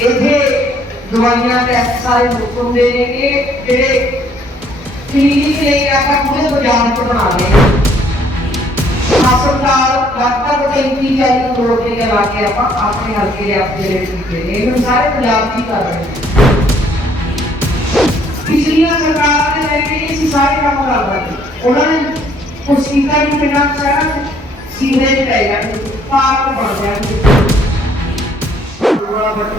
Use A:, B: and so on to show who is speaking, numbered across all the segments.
A: ਇੱਥੇ ਦਵਾਈਆਂ ਟੈਸਟ ਸਾਰੇ ਮੁਫਤ ਹੁੰਦੇ ਨੇ ਇਹ ਜਿਹੜੇ ਕਲੀਨਿਕ ਲਈ ਆਪਾਂ ਪੂਰੇ ਬਾਜ਼ਾਰ ਚ ਬਣਾ ਲਏ ਹਸਪਤਾਲ ਡਾਕਟਰ 35 40 ਕਰੋੜ ਰੁਪਏ ਲਾ ਕੇ ਆਪਾਂ ਆਪਣੇ ਹਲਕੇ ਦੇ ਅਪਡੇਟ ਕੀਤੇ ਨੇ ਇਹਨੂੰ ਸਾਰੇ ਪੰਜਾਬ 'ਚ ਕਰ ਰਹੇ ਪਿਛਲੀਆਂ ਸਰਕਾਰਾਂ ਨੇ ਲੈ ਕੇ ਅਸੀਂ ਸਾਰੇ ਕੰਮ ਕਰਦੇ ਉਹਨਾਂ ਨੇ ਕੁਛ ਕੀਤਾ ਨਹੀਂ, ਪਿੰਡਾਂ ਚ ਸੀਵਰੇਜ ਪੈ ਜਾਂਦੇ ਪਾਰਕ ਬਣ ਜਾਂਦੇ ਬਟਨ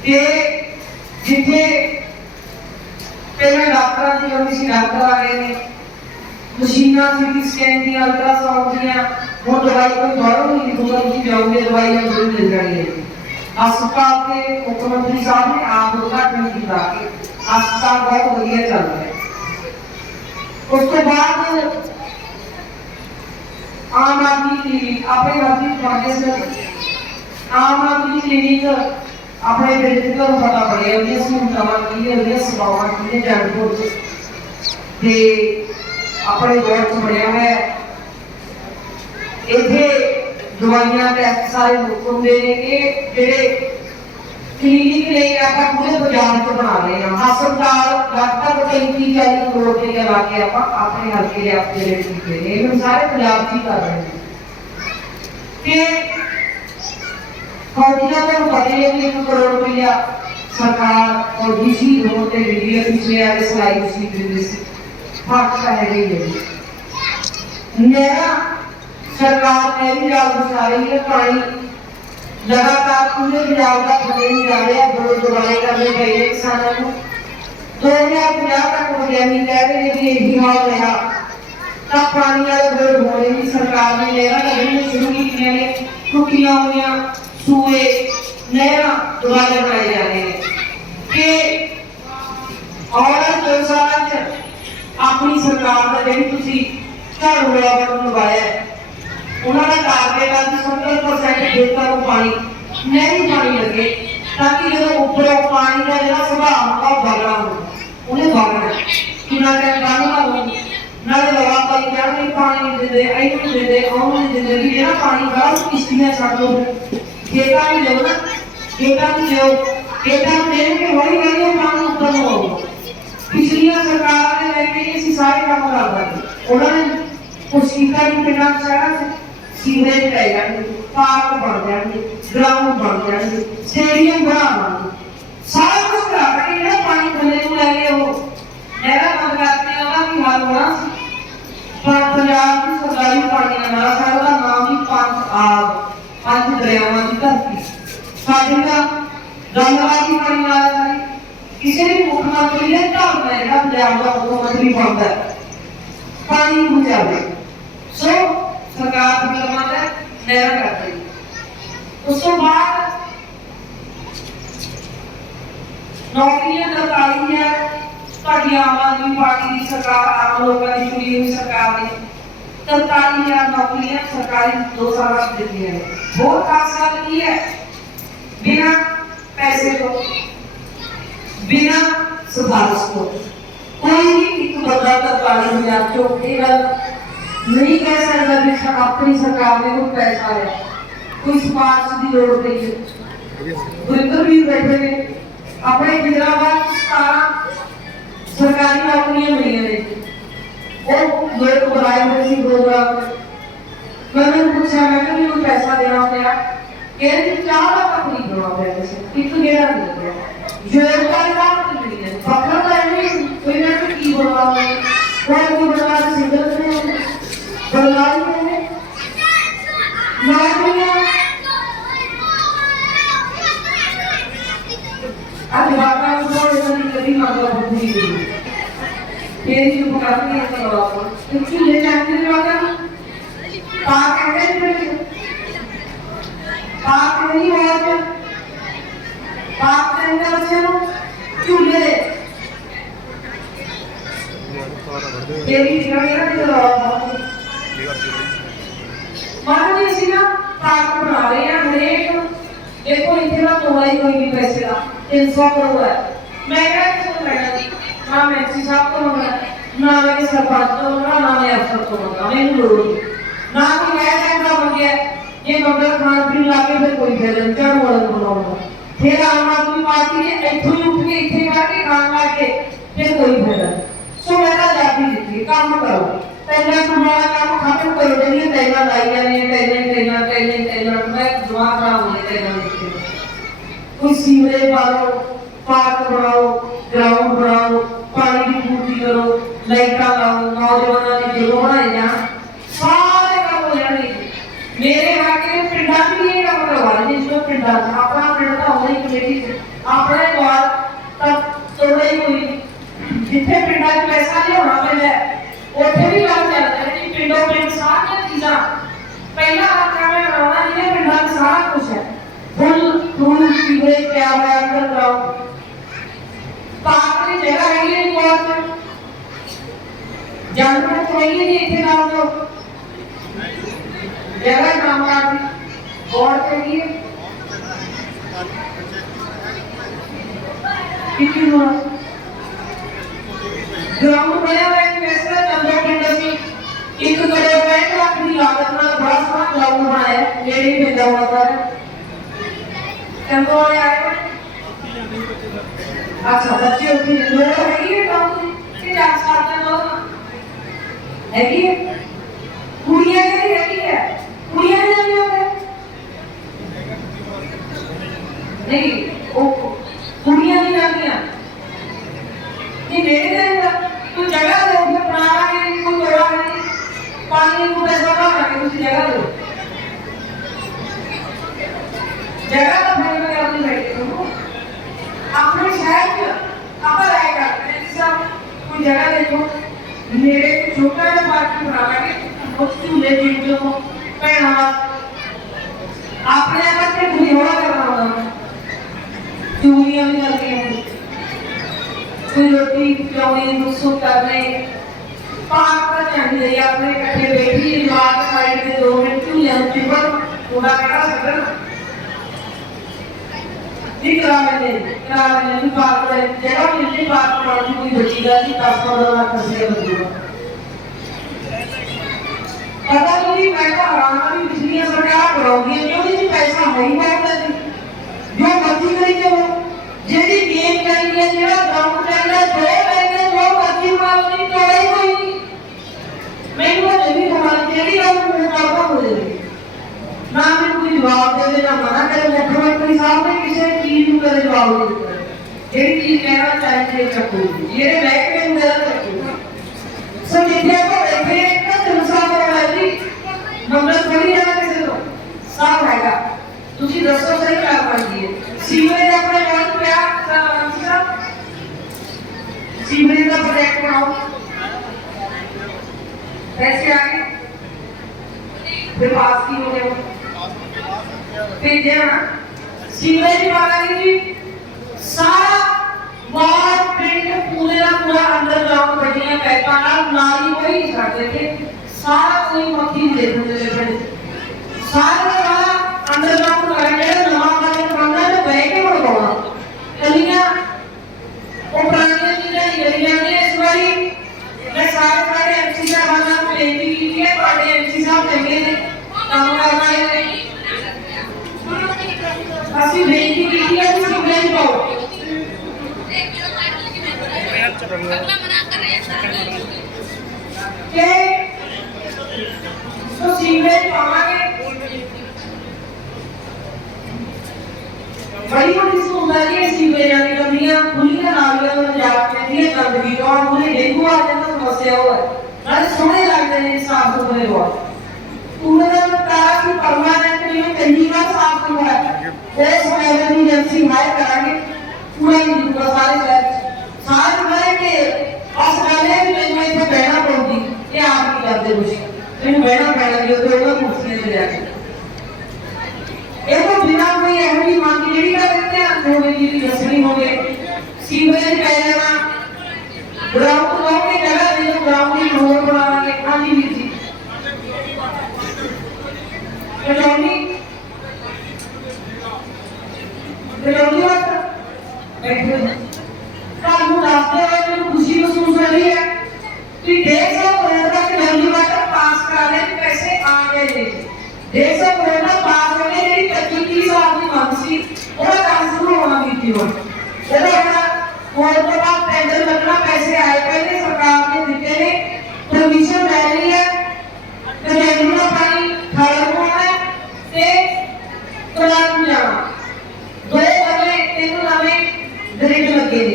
A: ਮਾਵਾਂ ਲਈ ਤੇ ਜਿੱਥੇ ਪਹਿਲਾਂ ਡਾਕਟਰਾਂ ਦੀ ਕਮੀ ਸੀ ਡਾਕਟਰ ਆ ਗਏ ਨੇ ਮਸ਼ੀਨਾਂ ਸਿਟੀ ਸਕੈਨ ਦੀਆਂ ਅਲਟਰਾਸਾਊਂਡ ਦੀਆਂ ਹੁਣ ਦਵਾਈ ਕੋਈ ਬਾਹਰੋਂ ਨਹੀਂ ਲਿਖੂਗਾ ਤੁਸੀਂ ਜਾਓਗੇ ਦਵਾਈ ਅੰਦਰੋਂ ਹੀ ਮਿਲ ਜਾਣੀ ਹੈ ਹਸਪਤਾਲ ਤੇ ਮੁੱਖ ਮੰਤਰੀ ਸਾਹਿਬ ਨੇ ਆਪ ਉਦਘਾਟਨ ਕੀਤਾ ਕਿ ਹਸਪਤਾਲ ਬਹੁਤ ਵਧੀਆ ਚੱਲ ਰਿਹਾ ਹੈ ਉਸ ਤੋਂ ਬਾਅਦ ਆਮ ਆਦਮੀ ਕਲੀਨਿਕ ਆਪਣੇ ਵਰਤੀ ਤੁਹਾਡੇ ਸਿਰ ਆਮ ਆਦਮੀ ਕਲੀਨਿਕ આપણે ये सुन चावल એમએસ નું ये કરીએ એમએસ પ્રમાણ કરીએ જાણવું છે अपने આપણે વર્ત મળ્યા इधे इथे के ऐसे सारे हुक्म दे देंगे जेडे क्लिनिक नहीं आपा पूरे बाज़ार को बना रहे हैं। अस्पताल डॉक्टर कहीं की क्या करोड़ के लिए लाके आप अपने हल के लिए आपके लिए ठीक है। ये हम सारे बाज़ार की कर रहे हैं। कि फर्टिलाइज़र बदले तीन करोड़ रुपया सरकार और बीसी लोगों के लिए पिछले आगे स्लाइड सी ज़िले से भाग कह रही है नया सरकार ने भी जाल घुसा रही है पानी लगातार पूरे बिजाव का खदेन जा रहा है बोलो दबाए करने गए हैं किसानों को तो हमने आप पंजाब तक हो गया नहीं कह रहे भी यही हाल रहा तब पानी वाले बोल होने की सरकार ने ਨਹਿਰਾਂ ਦੁਆਰੇ ਬਣਾਏ ਜਾ ਰਹੇ ਨੇ। ਕਿ ਔਰ ਦੋ ਸਾਲਾਂ ਚ ਆਪਣੀ ਸਰਕਾਰ ਦਾ ਜਿਹੜੀ ਤੁਸੀਂ ਝਾੜੂ ਵਾਲਾ ਬਟਨ ਲਗਾਇਆ ਹੈ, ਉਹਨਾਂ ਦਾ ਟਾਰਗੇਟ ਆ ਕਿ 70% ਖੇਤਾਂ ਨੂੰ ਪਾਣੀ ਨਹਿਰੀ ਪਾਣੀ ਲੱਗੇ ਤਾਂ ਕਿ ਜਦੋਂ ਉੱਪਰੋਂ ਪਾਣੀ ਦਾ ਜਿਹੜਾ ਸੁਭਾਅ ਹੁੰਦਾ ਉਹ ਬਗੜਾ ਹੁੰਦਾ ਉਹਨੇ ਬਗੜਨਾ ਕਿੰਨਾ ਟਾਈਮ ਬੰਨ੍ਹਣਾ ਹੋਊ ਨਾਲੇ ਲਗਾਤਾਰ ਕਹਿਣ ਨਹੀਂ ਪਾਣੀ ਨਹੀਂ ਦਿੰਦੇ ਐਂ ਨਹੀਂ ਦਿੰਦੇ ਉਹ ਨਹੀਂ ਦਿੰਦੇ ਵੀ ਜਿਹੜਾ ਪਾਣੀ ਦਾ ਉਹ ਕਿਸ਼ਤੀਆਂ ਛੱਡ ਦੋ। ਖੇਤਾਂ ਵੀ ਲਿਓ ਨਾ टेटा की जो टेटा देने के वही वैल्यू काम उत्पन्न होगा पिछलियाँ सरकार ने लेके इस सारे का मुकाबला किया उन्होंने कोशिका की टेटा सारा सीवरेज पै जाएँगे। पार्क बन जाएँगे। ग्राउंड बन जाएँगे। स्टेडियम बनावांगे सारा कुछ करा के ये पानी थले को ले गए वो मेरा मन करते हैं ना कि हाल होना। पर पंजाब की सरकारी पानी ना, सारा नाम ही पाँच आ पंज दरियावां की धरती ਦਾ ਨਾਮ ਹੀ ਪੰਜ ਆਬ ਪੰਜ ਦਰਿਆਵਾਂ ਦੀ ਧਰਤੀ ਸਾਡੇ ਦਾ ਗੰਗਾਵਾਦੀ ਪਾਣੀ ਨਾਲ ਸਾਰੀ ਕਿਸੇ ਵੀ ਮੁੱਖ ਮੰਤਰੀ ਨੇ ਧਰਮ ਹੈ ਜਿਹੜਾ ਪੰਜਾਬ ਦਾ ਮੁੱਖ ਮੰਤਰੀ ਬਣਦਾ ਹੈ ਪਾਣੀ ਬੁਝਾਵੇ ਸੋ ਸਰਕਾਰ ਦੀ ਕਮਾਂਡ ਹੈ ਨਹਿਰਾਂ ਕਰ ਰਹੀ ਉਸ ਤੋਂ ਬਾਅਦ ਨੌਕਰੀਆਂ ਦਾ ਤਾਲੀ ਹੈ ਤੁਹਾਡੀ ਆਮ ਆਦਮੀ ਪਾਰਟੀ ਦੀ ਸਰਕਾਰ ਆਮ ਲੋਕਾਂ ਦੀ ਚੁਣੀ ਹੋਈ ਸਰਕਾਰ ਨੇ 43000 ਨੌਕਰੀਆਂ ਸਰਕਾਰੀ ਦੋ ਸਾਲਾਂ ਚ ਦਿੱਤੀਆਂ ਨੇ ਬਹੁਤ ਖਾਸ ਗੱਲ ਕੀ ਹੈ बिना पैसे को, बिना सिफारिश को। कोई भी एक बंदा तरतालीस हज़ार जो केवल नहीं कह सकता कि अपनी सरकार ने कुछ पैसा है कोई सिफारिश की ज़रूरत नहीं है। गुरिंदर भी बैठे ने अपने हैदराबाद सतारा सरकारी नौकरियाँ नहीं है। वो लोग बुलाए हुए सी प्रोग्राम मैंने पूछा, मैं कि पैसा देना होता है? Getting out of a Negro organization, people get out of it. You have got out of the union. For no reason, we never keep along. Why we were not single men, but not men. Not men. आज बाबा को इतनी कभी मांगा बुद्धि ये जो भगवान ने कहा क्योंकि ले जाने वाला पाक है ਪਾਪ ਨਹੀਂ ਹੋਇਆ ਤੇ ਪਾਪ ਕਰਨਾ ਬੱਚਿਆਂ ਨੂੰ ਝੂਲੇ ਦੇ। ਤੇਰੀ ਜਿਹੜਾ ਮੇਰਾ ਵੀ ਦੌਰਾ ਮਾਤਾ ਜੀ, ਅਸੀਂ ਨਾ ਪਾਕ ਬਣਾ ਰਹੇ ਆ ਹਰੇਕ। ਦੇਖੋ, ਇੱਥੇ ਨਾ ਤੋੜਾ ਹੀ ਕੋਈ ਨਹੀਂ ਪੈਸੇ ਦਾ 300 ਕਰੋੜ ਹੈ। ਮੈਂ ਕਿਹਾ ਕਿਉਂ ਲੈਣਾ ਜੀ ਨਾ ਮੈਂ ਸੀ ਸਾਹਿਬ ਤੋਂ ਮੰਗਣਾ। ਨਾ ਮੈਂ ਸਰਪੰਚ ਤੋਂ ਮੰਗਣਾ, ਨਾ ਮੈਂ ਅਫਸਰ ਤੋਂ ਮੰਗਣਾ। ਮੈਨੂੰ ਲੋੜ ਨਾ ਕੋਈ ਰਹਿ ਜਾਂਦਾ ਮੰਗਿਆ। કે ડોક્ટર માર્ટિન લાગે છે કોઈ ગરમ ચાર વળન બોલાવો ફેર આમ આદમી પાર્ટી ને અહીંથી ઉઠી અહીંથી વાગે કામ લાગે કે કોઈ ગરમ શું હતા જાતિ દીધી કામ કરો પહેલા તમારા કામ ખતમ કરો એટલે તૈના લાગ્યા ને તૈને તૈના તૈને તૈના મેં દુઆ કરાવો ને તૈના કોઈ સીવરેજ વાળો પાર્ક બનાવો ગ્રાઉન્ડ બનાવો પાણી ની પૂર્તિ કરો લાઈટા લાવો નોજવાન ਪਿੰਡਾਂ 'ਚ ਪੈਸਾ ਲਿਆਉਣਾ ਪੈਂਦਾ ਹੈ, ਉੱਥੇ ਵੀ ਗੱਲ ਚੱਲਦਾ ਹੈ ਕਿ ਪਿੰਡੋਂ ਪਿੰਡ ਸਾਰੀਆਂ ਚੀਜ਼ਾਂ ਪਹਿਲਾ ਕੰਮ ਹੈ ਬਣਾਉਣਾ ਜਿਹਦੇ ਪਿੰਡਾਂ 'ਚ ਸਾਰਾ ਕੁਝ ਹੈ ਫੁੱਲ ਫੁੱਲ ਪੀਲੇ ਪਿਆ ਹੋਇਆ ਅੰਦਰ ਗਰਾਊਂਡ ਪਾਰਕ ਦੀ ਜਗ੍ਹਾ ਹੈਗੀ ਹੈ ਕੋਲ ਜਾਨਵਰ ਤੋਂ ਹੈਗੀ ਹੈ ਇੱਥੇ ਨਾਲ ਜੋ ਜਗ੍ਹਾ ਨਾਮ ਆ ਬੋਰਡ ਤੇ ਹੈਗੀ ਹੈ ਕਿੰਨੀ ਨੂੰ ਗਰਾਊਂਡ ਬਣਿਆ ਹੋਇਆ ਹੈ ਵੈਸੇ ਚੰਦੋ ਪਿੰਡ ਸੀ ਇੱਕ ਕਰੋੜ 65 ਲੱਖ ਦੀ ਲਾਗਤ ਨਾਲ ਬੜਾ ਸੋਹਣਾ ਗਰਾਊਂਡ ਬਣਾਇਆ ਹੈ ਨੇੜੇ ਹੀ ਪੈਂਦਾ ਹੋਣਾ ਪਰ ਚੰਦੋ ਵਾਲੇ ਆਏ ਹੋਏ ਨੇ। ਅੱਛਾ ਬੱਚੇ ਉੱਥੇ ਲੋੜ ਹੈਗੀ ਹੈ ਕੰਮ ਦੀ ਕਿ ਜਾ ਸਕਦੇ ਲੋਕ ਹੈਗੀ ਹੈ ਕੁੜੀਆਂ ਕਿਹੜੀ ਹੈਗੀ ਹੈ ਕੁੜੀਆਂ ਨਹੀਂ ਜਾਂਦੀਆਂ ਉੱਥੇ ਨਹੀਂ ਉਹ ਕੁੜੀਆਂ ਨਹੀਂ ਜਾਂਦੀਆਂ जगह दो। जगह तो भाई मैं अपने बैठे हूँ। आप लोग शायद अपन आएगा सब कोई जगह देखो। मेरे छोटा सा पार्किंग प्रॉपर्टी उसकी ले वीडियो को मैं हमारा आपने अगर से मुझे होना कर रहा होगा चूँगी हम करते हैं। कोई रोटी खिलाने मुझसे करने। पार्क पर जाने अपने इकट्ठे बैठी, बात दो मिनट क्यों ले उसके ऊपर पूरा करा सकते ना ठीक रहा मैंने कहा मैंने भी बात कर जगह मिलती बात कर रहा हूँ बची गया कि पास कर रहा था से बदलूँगा पता नहीं मैं तो हराना भी पिछली सरकार करोगी क्यों नहीं पैसा है ही मैं जो बची गई है वो जेडी गेम करेंगे जेड़ा ग्राउंड करेंगे जो करेंगे वो बची मारनी करेगी मैं वो नहीं ਕਹਿੰਦੇ ਜੋ ਮਰਜ਼ੀ ਮਾਰ ਨਹੀਂ ਤੋੜੇ ਕੋਈ ਨਹੀਂ ਮੈਨੂੰ ਉਹ ਨਹੀਂ ਸਮਝ ਜਿਹੜੀ ਗੱਲ ਨੂੰ ਕਰਦਾ ਹੋ ਜਾਵੇ ਨਾ ਮੈਨੂੰ ਕੋਈ ਜਵਾਬ ਦੇ ਦੇ ਨਾ ਮਨਾ ਕਰੇ ਮੁੱਖ ਮੰਤਰੀ ਸਾਹਿਬ ਨੇ ਕਿਸੇ ਚੀਜ਼ ਨੂੰ ਕਦੇ ਜਵਾਬ ਨਹੀਂ ਦਿੱਤਾ ਜਿਹੜੀ ਚੀਜ਼ ਕਹਿਣਾ ਚਾਹੀਦੀ ਹੈ ਚੱਕੂ ਜਿਹੜੇ ਮਹਿਕਮੇ ਨੂੰ ਦੇਣਾ ਚੱਕੂ ਸੋ ਜਿੱਥੇ ਆਪਾਂ ਬੈਠੇ ਇੱਕ ਦਿਨ ਸਾਹਿਬ ਹੋਣਾ ਜੀ ਮੰਗਲ ਥੋੜੀ ਜਾਣਾ ਕਿਸੇ ਤੋਂ ਸਾਫ ਹੈਗਾ ਤੁਸੀਂ ਦੱਸੋ ਸਹੀ ਕਰ ਪਾਈਏ ਸੀਵਰੇਜ ਆਪਣੇ ਕੋਲ ਪਿਆ ਰਾਮਸੀ ਸਾਹਿਬ ਸੀਵਰੇਜ ਦਾ ਪ੍ਰੋਜੈਕਟ ਬਣਾਓ ਪੈਸੇ ਆ ਗਏ फिर पास की हो गया। ठीक है ना शिंदे जी महाराज जी सारा बाहर पिंड पूरे तो ना पूरा अंडरग्राउंड बनिया पैकाना नाली वही छाते थे सारा कोई मक्खी नहीं देखने लगे पिंड। सारा का सारा अंडरग्राउंड करेंगे नवा का बंदा तो बैठे और बोला कलिया आपकी बेटी बेटी है उसको ब्लेम करो। के तो सिंगल हमारे बड़ी बड़ी सुंदरी है सिंगल यानी तो गलियाँ खुली नालियाँ पंजाब में ये गंदगी तो और उन्हें डेंगू आ जाता तो समस्या हो है बड़े सोने लगते हैं साफ़ सुथरे लोग उनका तारा की परमानेंट में कहीं का साफ़ फ्रेश होने अपनी एमसी हायर कराएँगे, पूरा हिंदू सारे शहर सारे मैं के बस पहले भी मैं मैं इसे बहना पड़ूँगी ये आपकी बात है मुझे मैं बहना पहना जो तो लोग मुफ्ती में जाके एक तो बिना कोई अहमी मांग के नहीं कर सकते आप होंगे जी रसमी होंगे। सीमेंट पहले ना ब्राउन Thank you. ग्रेड लगे।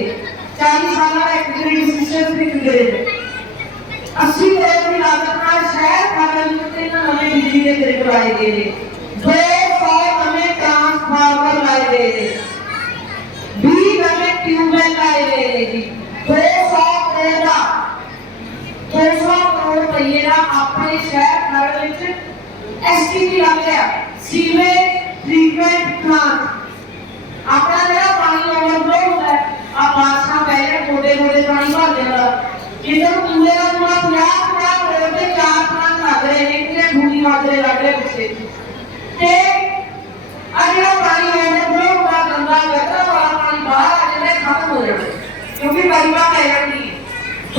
A: चालीस साल एक ग्रेड सिस्टम भी ग्रेड अस्सी ग्रेड में लाकर आज शायद हमें मिलते ना हमें बिजली के ग्रेड लाए गए दो सौ हमें ट्रांसफार्मर लाए गए बीस हमें ट्यूबवेल लाए गए दो सौ तेरह दो सौ करोड़ पहिएगा अपने शहर नगर एसटीपी लग गया। सीमेंट ट्रीटमेंट प्लांट अपना जरा पानी ओवरफ्लो होता है अब बादशाह पहले छोटे छोटे पानी भर देता इधर कूड़े का कूड़ा पंजाह पंजाह करोड़ के चार पाँच लग रहे हैं इतने भूखी माजरे लग रहे पिछले ते अगला पानी ओवरफ्लो होता गंदा गटरा वाला पानी बाहर आ जाता है खत्म हो जाता क्योंकि परिवार पैदा नहीं है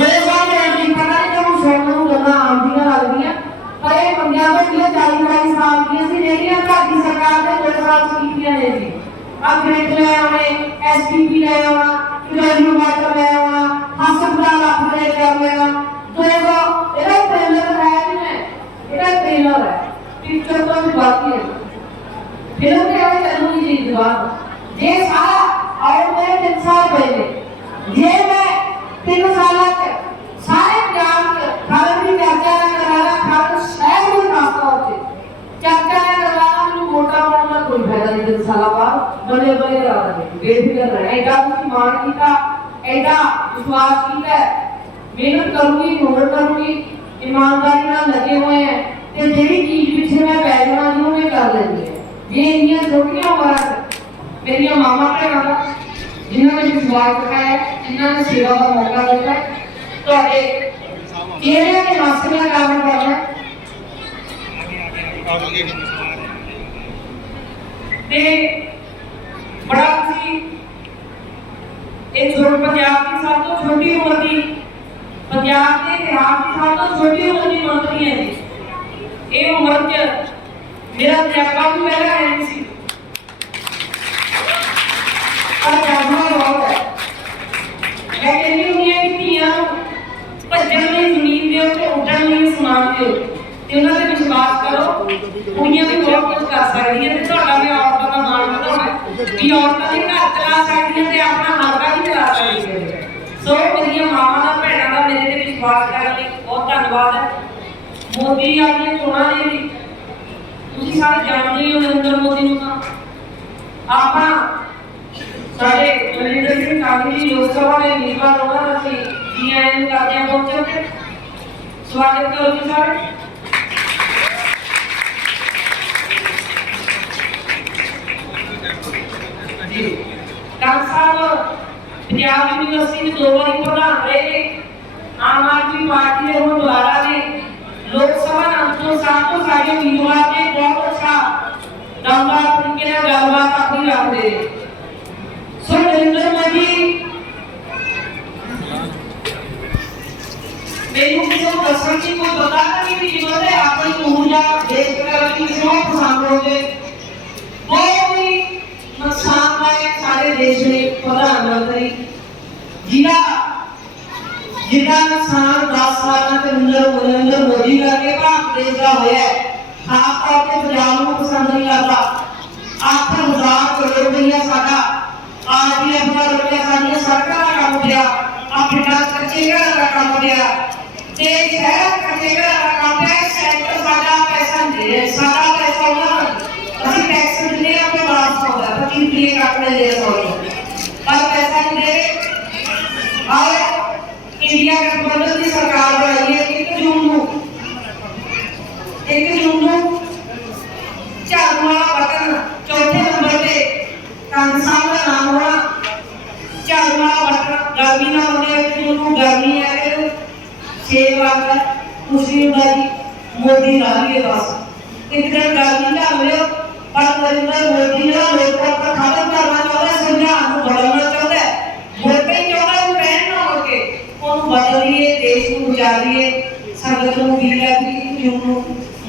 A: मेरे साथ पता नहीं क्यों सोने को गंदा आंधी लगती है पर ये पंजाब में अग्रेट ले आने एसपीपी ले आना रेवेन्यू मैटर ले आना हस्पताल अपने ले आना तो ये वो इधर ट्रेलर तो है नहीं है इधर ट्रेलर है पिक्चर तो भी बाकी है। फ़िल्म के आगे चलूँगी जी दीवार ये सारा आउट में तीन साल पहले। ये ਸਾਲਾਂ ਬਾਅਦ ਬਣੇ ਬਣੇ ਕਰਾ ਦਾਂਗੇ ਬੇਫਿਕਰ ਰਹਿ ਐਡਾ ਤੁਸੀਂ ਮਾਣ ਕੀਤਾ ਐਡਾ ਵਿਸ਼ਵਾਸ ਕੀਤਾ ਮਿਹਨਤ ਕਰੂੰਗੀ ਮਿਹਨਤ ਕਰੂੰਗੀ ਇਮਾਨਦਾਰੀ ਨਾਲ ਲੱਗੇ ਹੋਏ ਹੈ ਤੇ ਜਿਹੜੀ ਚੀਜ਼ ਪਿੱਛੇ ਮੈਂ ਪੈ ਜਾਣਾ ਜੀ ਉਹ ਮੈਂ ਕਰ ਲੈਂਦੀ ਹੈ ਜੇ ਇੰਨੀਆਂ ਛੋਟੀਆਂ ਉਮਰਾਂ 'ਚ ਮੇਰੀਆਂ ਮਾਮਾ ਭੈਣਾਂ ਦਾ ਜਿਨ੍ਹਾਂ ਨੇ ਵਿਸ਼ਵਾਸ ਰੱਖਿਆ ਹੈ ਜਿਨ੍ਹਾਂ ਨੇ ਸੇਵਾ ਦਾ ਮੌਕਾ ਦਿੱਤਾ ਹੈ, ਤੁਹਾਡੇ ਚਿਹਰੇ ਦੇ ਹੱਸਣਾ ਕਾਰਨ ਬਣਨਾ ਹੈ। ਤੇ ਇਹ ਛੋਟ ਪੰਜਾਬ ਦੀ ਸਭ ਤੋਂ ਛੋਟੀ ਉਮਰ ਦੀ ਪੰਜਾਬ ਦੇ ਇਤਿਹਾਸ ਦੀ ਸਭ ਤੋਂ ਛੋਟੀ ਉਮਰ ਦੀ ਮੰਤਰੀ ਹੈ ਜੀ ਇਹ ਉਮਰ 'ਚ ਮੇਰਾ ਤਜਰਬਾ ਵੀ ਪਹਿਲਾਂ ਹੈ ਨਹੀਂ ਸੀ ਪਰ ਕਰਨਾ ਬਹੁਤ ਹੈ ਮੈਂ ਕਹਿੰਦੀ ਹੁੰਦੀ ਹਾਂ ਕਿ ਧੀਆਂ ਨੂੰ ਭੱਜਣ ਲਈ ਜ਼ਮੀਨ ਦਿਓ ਤੇ ਉੱਡਣ ਲਈ ਸਮਾਨ ਦਿਓ ਤੇ ਉਹਨਾਂ ਤੇ ਵਿਸ਼ਵਾਸ ਕਰੋ ਕੁੜੀਆਂ ਵੀ ਬਹੁਤ ਕੁਝ ਕਰ ਸਕਦੀਆਂ ਤੇ ਤੁਹਾਡਾ ਮੈਂ ਔਰਤਾਂ ਦਾ ਮਾਣ ਵਧਾਉਣਾ ਕਿ ਔਰਤਾਂ ਦੇ ਘਰ ਚਲਾ ਸਕਦੀਆਂ ਤੇ ਆਪਣਾ ਹਲਕਾ ਵੀ ਚਲਾ ਸਕਦੀਆਂ ਸੋ ਮੇਰੀਆਂ ਮਾਵਾਂ ਦਾ ਭੈਣਾਂ ਦਾ ਮੇਰੇ ਤੇ ਵਿਸ਼ਵਾਸ ਕਰਨ ਲਈ ਬਹੁਤ ਧੰਨਵਾਦ ਹੈ ਮੋਦੀ ਆਪਣੀਆਂ ਚੋਣਾਂ ਦੇ ਵੀ ਤੁਸੀਂ ਸਾਰੇ ਜਾਣਦੇ ਹੀ ਹੋ ਨਰਿੰਦਰ ਮੋਦੀ ਨੂੰ ਤਾਂ ਆਪਾਂ ਸਾਡੇ ਮਨਿੰਦਰ ਸਿੰਘ ਕਾਂਗੜੀ ਜੀ ਲੋਕ ਸਭਾ ਦੇ ਉਮੀਦਵਾਰ ਉਹਨਾਂ ਦਾ ਅਸੀਂ ਜੀ ਆਇਆਂ ਨੂੰ ਕਰਦੇ ਹਾਂ ਬਹੁਤ ਚੰਗੇ ਸਵਾਗਤ ਕਰੋ ਜੀ ਸਾਰੇ ਡਾਕਟਰ ਸਾਹਿਬ ਪੰਜਾਬ ਯੂਨੀਵਰਸਿਟੀ ਦੇ ਦੋ ਵਾਰੀ ਪ੍ਰਧਾਨ ਰਹੇ ਨੇ ਆਮ ਆਦਮੀ ਪਾਰਟੀ ਦੇ ਹੁਣ ਦੁਆਰਾ ਨੇ ਲੋਕ ਸਭਾ ਅਨੰਦਪੁਰ ਸਾਹਿਬ ਤੋਂ ਸਾਡੇ ਉਮੀਦਵਾਰ ਨੇ ਬਹੁਤ ਅੱਛਾ ਦਮਦਾਰ ਤਰੀਕੇ ਨਾਲ ਗੱਲਬਾਤ ਆਪਣੀ ਰੱਖਦੇ ਨੇ ਸੋ ਨਰਿੰਦਰ ਮੋਦੀ ਮੈਨੂੰ ਕਿਸੇ ਨੂੰ ਦੱਸਣ ਦੀ ਕੋਈ ਪਤਾ ਨਹੀਂ ਵੀ ਜੀਵਨ ਦੇ ਆਪਣੀ ਊਰਜਾ ਦੇਸ਼ ਪ੍ਰਤੀ ਕਿਸੇ ਨੂੰ ਪਸੰਦ ਹੋਵੇ ਦੇਸ਼ ਦੇ ਪ੍ਰਧਾਨ ਮੰਤਰੀ ਜਿਹਦਾ ਜਿਹਦਾ ਨੁਕਸਾਨ 10 ਸਾਲਾਂ ਦੇ ਅੰਦਰ ਨਰਿੰਦਰ ਮੋਦੀ ਕਰਕੇ ਭਾਰਤ ਦੇਸ਼ ਦਾ ਹੋਇਆ ਹੈ ਖਾਸ ਤੌਰ ਤੇ ਪੰਜਾਬ ਨੂੰ ਪਸੰਦ ਨਹੀਂ ਕਰਦਾ। 8000 ਕਰੋੜ ਰੁਪਈਆ ਸਾਡਾ ਆਰਡੀਐਫ ਦਾ ਰੁਪਈਆ ਸਾਡੀਆਂ ਸੜਕਾਂ ਦਾ ਕੰਮ ਗਿਆ ਆ ਪਿੰਡਾਂ 'ਚ ਕੱਚੇ ਘਰਾਂ ਦਾ ਕੰਮ ਗਿਆ ਤੇ ਸ਼ਹਿਰ ਕੱਚੇ ਘਰਾਂ ਦਾ ਕੰਮ ਹੈ ਸੈਂਟਰ ਸਾਡਾ ਪੈਸਾ ਨਹੀਂ ਦੇ ਰਿਹਾ। ਸਾਡਾ फीलिंग आपने ले सॉरी और पैसा ही दे। और इंडिया के गठबंधन की सरकार जो है, एक जून। को एक जून। को चारुआ वतन चौथे नंबर पे कंसाल का नाम होना चारुआ वतन गर्मी ना होने के जून को गर्मी है फिर। सेवा कर मुस्लिम भाई मोदी राज़ी है बस। एक गर्मी का हो फरवरी में मोदी ना लोकतंत्र का खत्म करना चाहता है संज्ञा को बदलना चाहता है वोटे क्यों ना वो पहन ना होके उन्हें बदलिए देश को बचाइए संगत को बीजेपी क्यों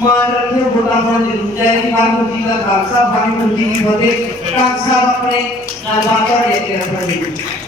A: मान रखे वोटा पर ज़रूर जाएगी वाहन जी का खालसा वाहन जी की फतेह खालसा अपने नाम का लेके रखना